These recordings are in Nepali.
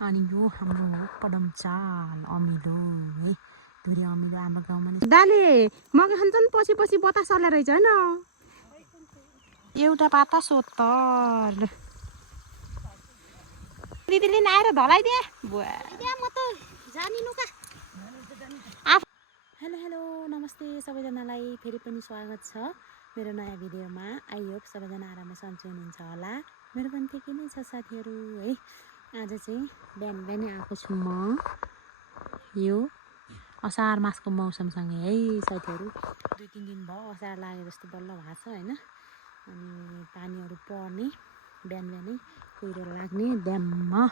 अनि यो हाम्रो पदमचाल अमिलो है धुरी अमिलो हाम्रो गाउँमा नै दाले मकै खान्छन् पछि पछि बतास सर्ला रहेछ हैन एउटा पाता सोत्तर दिदीले आएर धलाइदिए बुवा म त जानिनु का हेलो हेलो नमस्ते सबैजनालाई फेरि पनि स्वागत छ मेरो नयाँ भिडियोमा आई होप सबैजना आराममा सन्चै हुनुहुन्छ होला मेरो पनि ठिकै नै छ साथीहरू है आज चाहिँ बिहान बिहानै आएको छु म यो असार मासको मौसमसँगै है साथीहरू 2-3 दिन भयो असार लागे जस्तो बल्ल भएको छ हैन अनि पानीहरू पर्ने बिहान बिहानै कुहिरो लाग्ने ड्याममा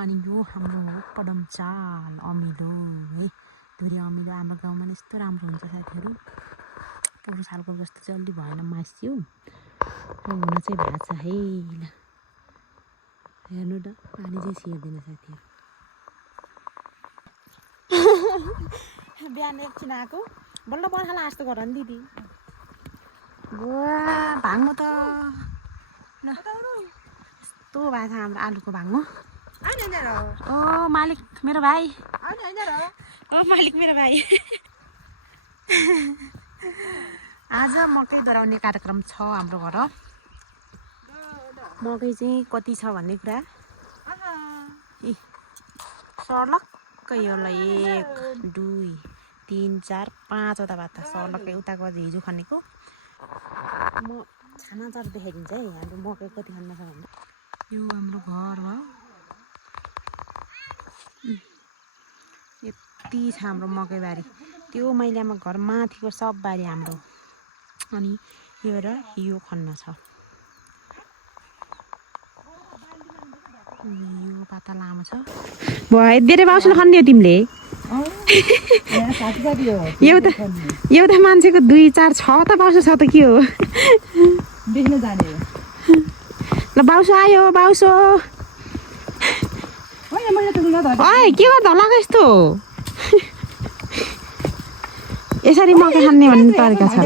अनि यो हाम्रो पदमचाल अमिलो है धुरी अमिलो हाम्रो गाउँमा नै यस्तो राम्रो हुन्छ साथीहरू पोहोर सालको जस्तो चाहिँ अलि भएन मास्यो हुन चाहिँ भएको छ है ल हेर्नु त पानी चाहिँ छिर्दैन साथीहरू बिहान एकछिन आएको बल्ल बर्खालाई जस्तो गर नि दिदी बुवा भाङ्गो त यस्तो भएको छ हाम्रो आलुको भाङ्गो ओ मालिक मेरो भाइ ओ मालिक मेरो भाइ आज मकै डराउने कार्यक्रम छ हाम्रो घर मकै चाहिँ कति छ भन्ने कुरा सर्लक्कै होला 1 2 3 4 5वटा बाटा सर्लक्कै उताको अझै हिजो खनेको म छानाचार देखाइदिन्छ है हाम्रो मकै कति खन्न छ भन्ने यो हाम्रो घर हो यति छ हाम्रो मकैबारी त्यो मैलामा घर माथिको सब बारी हाम्रो अनि यो र यो खन्न छ यो पाता लामो छ धेरै बाउसुल खन्ने हो तिमीले एउटा मान्छेको 2 4 6 त बाउसो छ त के हो देख्न जाने ल बाउसो आयो बाउसो ओइ के गर्दा होला यस्तो यसरी मकै खान्ने भन्ने तरिका छ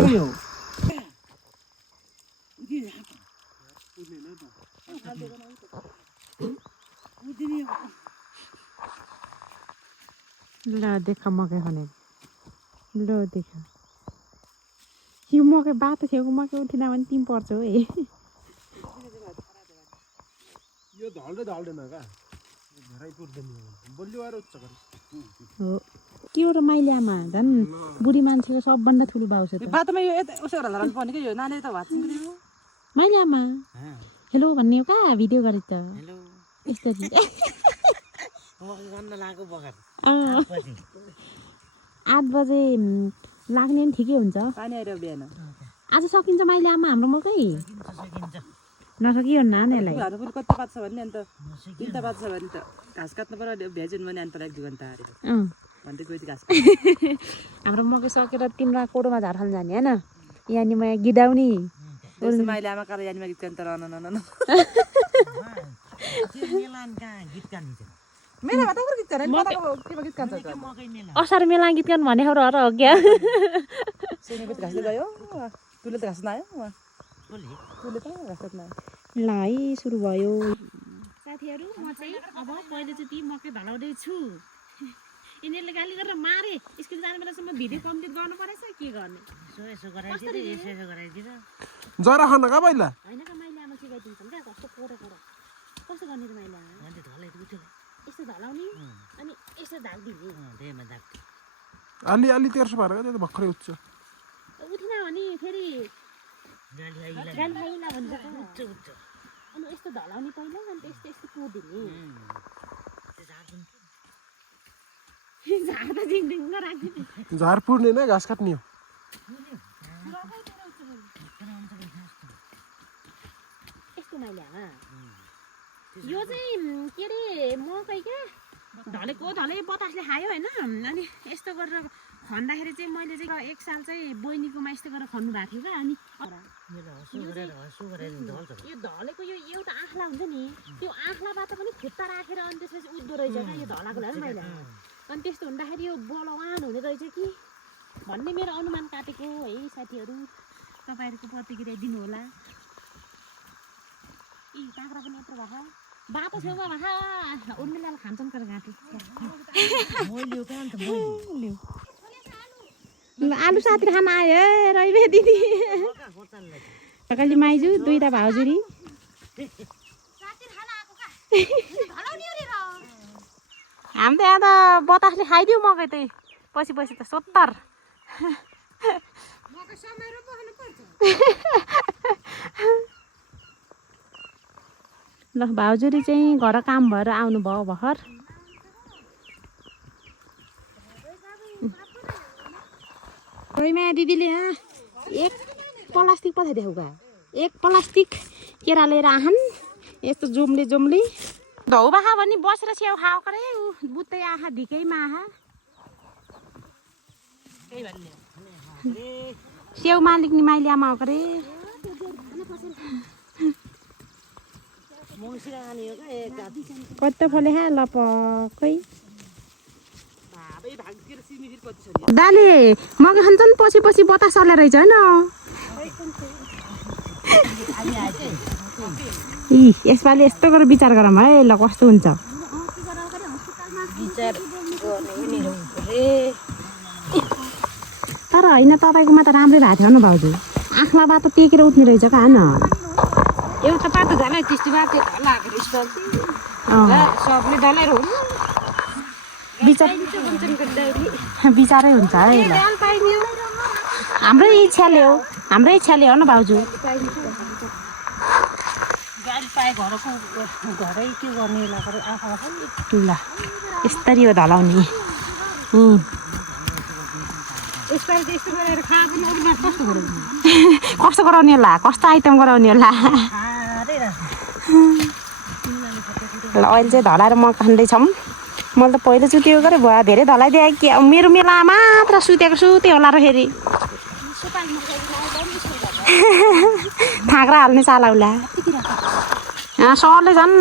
ल देख मकै खाने ल देख यो मकै बाटो छेउको मकै उठिन भने तिमी पर्छौ है यो ढल्दैन का भराइ पुर्दैन बलियो आएर उच्च गरे हो के हो र माइल्यामा झन् बुढी मान्छेको सबभन्दा ठुलो बाउ छ त बाटोमा यो उसो गरेर लानु पर्ने के यो नानी त भात सिङ्गिदियो माइल्यामा हेलो भन्ने हो का भिडियो गरे त हेलो यस्तरी मकै गन्न लागेको बगर 8 बजे लाग्ने नि ठिकै हुन्छ पानी आइरह्यो बिहान आज सकिन्छ माइल्यामा हाम्रो मकै सकिन्छ नसकियो नानीलाई हाम्रो फुल कति पात छ भने अन्त 3 पात छ भने त घाँस काट्नु पर्यो भ्याजुन भने अन्त 1-2 घन्टा हारेर भन्दै गयो घाँस हाम्रो मकै सकेर तिम्रो कोडोमा झार खान जाने हैन यानी म गिदाउनी माइले आमा काले यानीमा गीत गाउनु त न त्यो मेलान कहाँ गीत गाउनु मेला त गीत गाउनु पताको के गीत गाउँछ असार मेला गीत गाउनु भने हो र हो क्या सेनी गीत घाँसले गयो तुले त घाँस नआयो तुले त घाँस नआयो ल है सुरु भयो साथीहरू म चाहिँ अब पहिले चाहिँ ती मकै धलाउँदै छु यिनीहरूले गाली गरेर मारे स्कुल जाने बेलासम्म भिडियो कम्प्लिट गर्नु परेछ के गर्ने यसो गराइदिएर जरा खान का पहिला होइन का मैले आमा सिकाइदिन्छन् क्या कस्तो कोडो कस्तो गर्ने त मैले आमा यस्तो धलाउने अनि यस्तो ढाक्दिने अलि अलि तेर्सो भएर त्यो त भर्खरै उच्च उठिन भने फेरि गाली खाइला भन्छ अनि यस्तो धलाउने पहिला अनि यस्तो यस्तो कोदिने झार त झिङझिङ राख्ने झार पुर्ने न घाँस काट्ने हो यस्तो मैले आमा यो चाहिँ के अरे मकै क्या ढलेको ढले बतासले खायो होइन अनि यस्तो गरेर खन्दाखेरि चाहिँ मैले चाहिँ 1 साल चाहिँ बहिनीकोमा यस्तो गरेर खन्नु भएको थियो क्या अनि यो ढलेको यो एउटा आँखला हुन्छ नि त्यो आँखलाबाट पनि खुट्टा राखेर अनि त्यसपछि उठ्दो रहेछ क्या यो ढलाको हेर मैले अनि त्यस्तो हुँदाखेरि यो बलवान हुने रहेछ कि भन्ने मेरो अनुमान काटेको है साथीहरू तपाईँहरूको प्रतिक्रिया दिनु होला काँक्रा पनि यत्रो भएको बाटो छेउमा भा उर्मिलाले खान्छन् कर गाँठी आलु साथी खान आयो रैबे दिदी कहिले माइजू दुईटा भाउजूरी हामी त यहाँ त बतासले खाइदियो मकै त्यही पछि पछि त 70 ल भाउजूरी चाहिँ घर काम भएर आउनुभयो भर्खर रैमा दिदीले यहाँ एक प्लास्टिक पठाइदिएको का एक प्लास्टिक केरा लिएर आहान यस्तो जुम्ली जुम्ली धौ बाखा भने बसेर स्याउ खाओ करे बुत्तै आहा ढिकैमा आहा स्याउ मालिक नि माइली आमा हो करे कत्तो फले खा लपकै दाले मकै खान्छन् पछि पछि बतास चल्ने रहेछ होइन यसपालि यस्तो गरेर विचार गरौँ है ल कस्तो हुन्छ तर होइन तपाईँकोमा त राम्रै भएको थियो न भाउजू आँखमा बाटो टेकेर उठ्ने रहेछ का होइन एउटा पातो झलै त्यस्तो बाटो लागेको सबले डलेर विचारै हुन्छ है ल हाम्रै इच्छाले हो न भाउजू गाडी पाए घरको घरै के गर्ने ल यस्तरी हो धलाउने कस्तो गराउने होला कस्तो आइटम गराउने होला ल अहिले चाहिँ धलाएर मकै खाँदैछौँ मैले त पहिलोचोटि यो गरेँ भयो धेरै धलाइदिएँ के मेरो मेला मात्र सुतेको सुते होला र फेरि थाक्रा हाल्ने चालाउला सरले झन्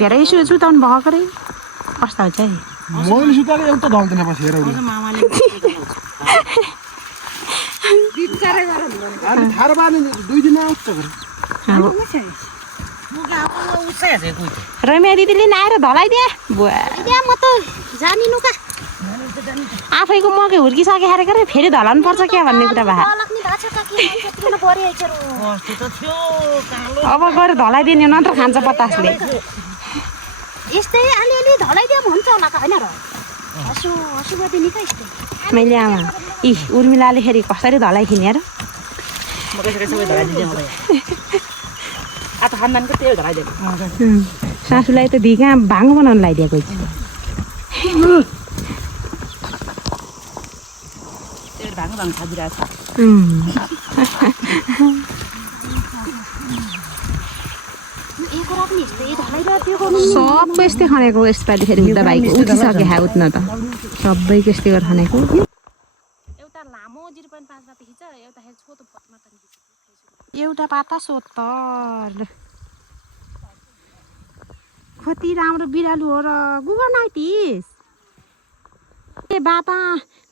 धेरै सुताउनु भएको रे कस्तो हुन्छ है मैले सुताएको एउटा ढल्दैन पछि हेर अनि थारो बाँध्ने 2 दिन आउँछ रैमा दिदीले नि आएर धलाइदिए बुवा म त जानिनु का आफैको मकै हुर्किसके खाएर गरे फेरि धलाउनु पर्छ क्या भन्ने कुरा भए अब गएर धलाइदिने नत्र खान्छ बतासले यस्तै अलिअलि धलाइदियो हुन्छ होला त होइन र हसु गरिदिने का यस्तै मैले आमा उर्मिलाले फेरि कसरी धलाइदिने र आतो खानदानको त्यही धलाइदिएको सासूलाई त धिका भाङ्गो बनाउनु लगाइदिएको भाङ खाइदिरहेको सबै यस्तै खनेको यसपालि फेरि उता भाइको उठिसके खा उठ्न त सबैको यस्तै गरेर खनेको एउटा लामो 0.5 मा खिच एउटा छोटो पटमा त एउटा पाता सोत्तर कति राम्रो बिरालु हो र गुगल नाइटिस ए बापा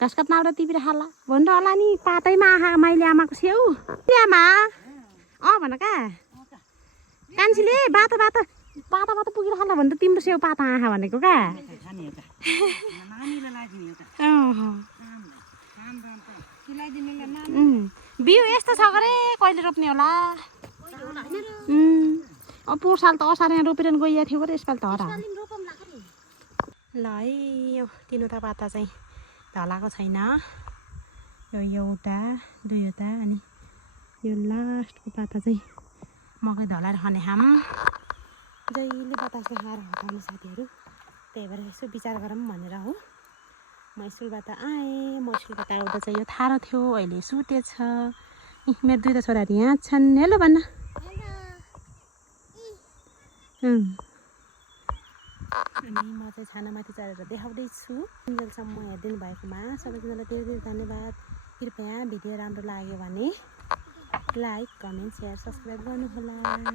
घाँस काट्न आउँदा टिपेर खाला भनेर होला नि पातैमा आँखा माइली आमाको छेउ आमा भन का कान्छीले बाता पुगेर खाला भने त तिम्रो छेउ पाता आँखा भनेको का बिउ यस्तो छ गरे कहिले रोप्ने होला अब पोहोर साल त असार यहाँ रोपेर गइएको थियो गरे यसपालि त हरा ल है यो 3वटा पाता चाहिँ धलाएको छैन यो एउटा 2वटा अनि यो लास्टको पाता चाहिँ मकै धलाएर खाने खाम जहिले बतासले खाएर हटाउने साथीहरू त्यही भएर यसो विचार गरौँ भनेर हो म स्कुलबाट आएँ म स्कुलबाट आउँदा चाहिँ यो थारो थियो अहिले सुतेछ मेरो 2टा छोराहरू यहाँ छन् हेलो भन्न अनि म चाहिँ छानामाथि चढेर देखाउँदैछु अन्जेलसम्म हेरिदिनु भएकोमा सबैजनालाई धेरै धेरै धन्यवाद कृपया भिडियो राम्रो लाग्यो भने लाइक कमेन्ट सेयर सब्सक्राइब गर्नुहोला।